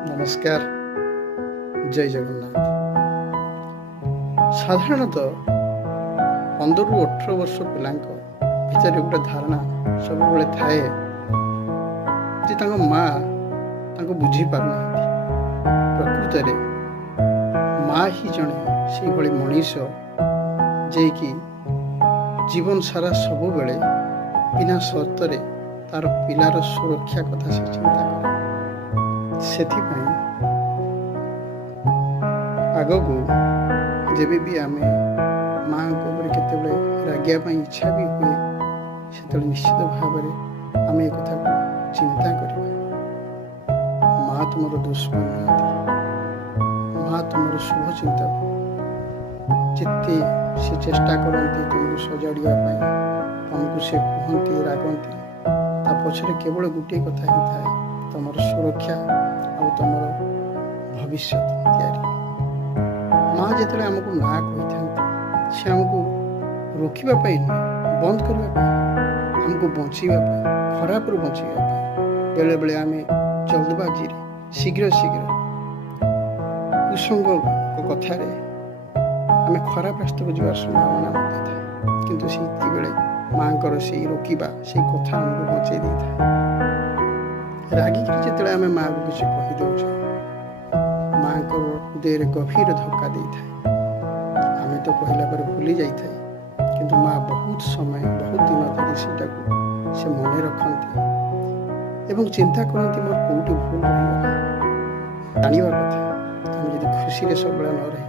नमस्कार। जय जगन्नाथ। साधारणतः 15 ରୁ 18 वर्ष पिलांक भितर गोटे धारणा सब बेले थाए जे तांको माँ तांको बुझी पारना। प्रकृत रे माँ ही जणे से भली मनीष जे कि जीवन सारा सब बेले बिना शर्त रे तार पिलार सुरक्षा कथा से चिंता करे। सेथिपाई आगको जेबे भी आमे माँ केतबे रागिया इच्छा भी हुए से निश्चित भाव में आम एक कथा चिंता करवा। माँ तुम दुश्मन नहीं, माँ तुम शुभ चिंता जिते से चेष्टा करती तुमको सजाड़ा तुमको से कहती रागती ता पछरे केवल गोटे कथा ही थाए तुम सुरक्षा आ तुम भविष्य तैयारी। माँ जिते आमको ना कही से आमको रोकवाई बंद करने आमको बचाइवाई खराब रू बचाइवाई बेले बेले आम जल्दबाजी शीघ्र शीघ्र कुसंग कथार आम खराब रास्ता को जीवार संभावना मत था किंतु से माँ से रोकवा से कथा आमको बचाई दे था। रागिक जिते आम माँ को किसी कहीदे माँ हृदय गभीर धक्का दे था। आम तो कहला पर भूली जाए किंतु माँ बहुत समय बहुत दिन धरी से मन रखती एवं चिंता करती मोर कौटी भूल रही जाना कथा। आम जब खुशी सब न रही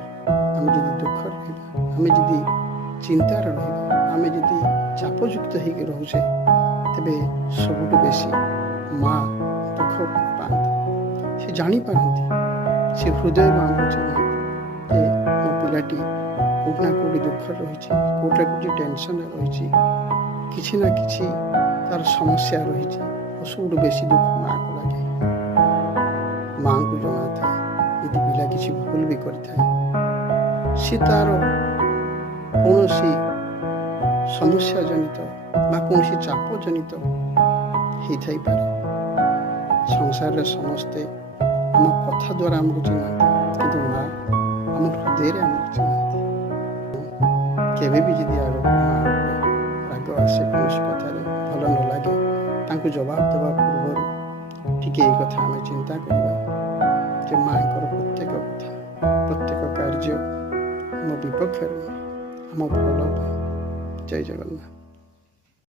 आम जब दुख रहा आम जब चिंतार रहा आम जब चापयुक्त होकर रोचे तेरे सबुठ बेसी माँ दुख पाती से जापारती से हृदय आमको चिन्ह मो पिलाटी कौटना कौटी दुख रही कौटा कौटी टेंशन रही किसी ना किसी तार समस्या रही सबुठ बेसी दुख माँ को लगे। माँ को जना था यदि पिला किसी भूल भी करता सी तार कौन समस्या जनित कौन चाप जनित होता पारे। संसार समस्ते आम कथा द्वारा आमको चिन्हती किंतु माँ आम हृदय आमको चिन्हती। केवे भी जदि आग राग आसे कौन कथार भल न लगे तांको जवाब देवा पूर्व टिके कथा आम चिंता करवा जे माँ प्रत्येक कथा प्रत्येक कार्य आम विपक्ष आम भल। जय जगन्नाथ।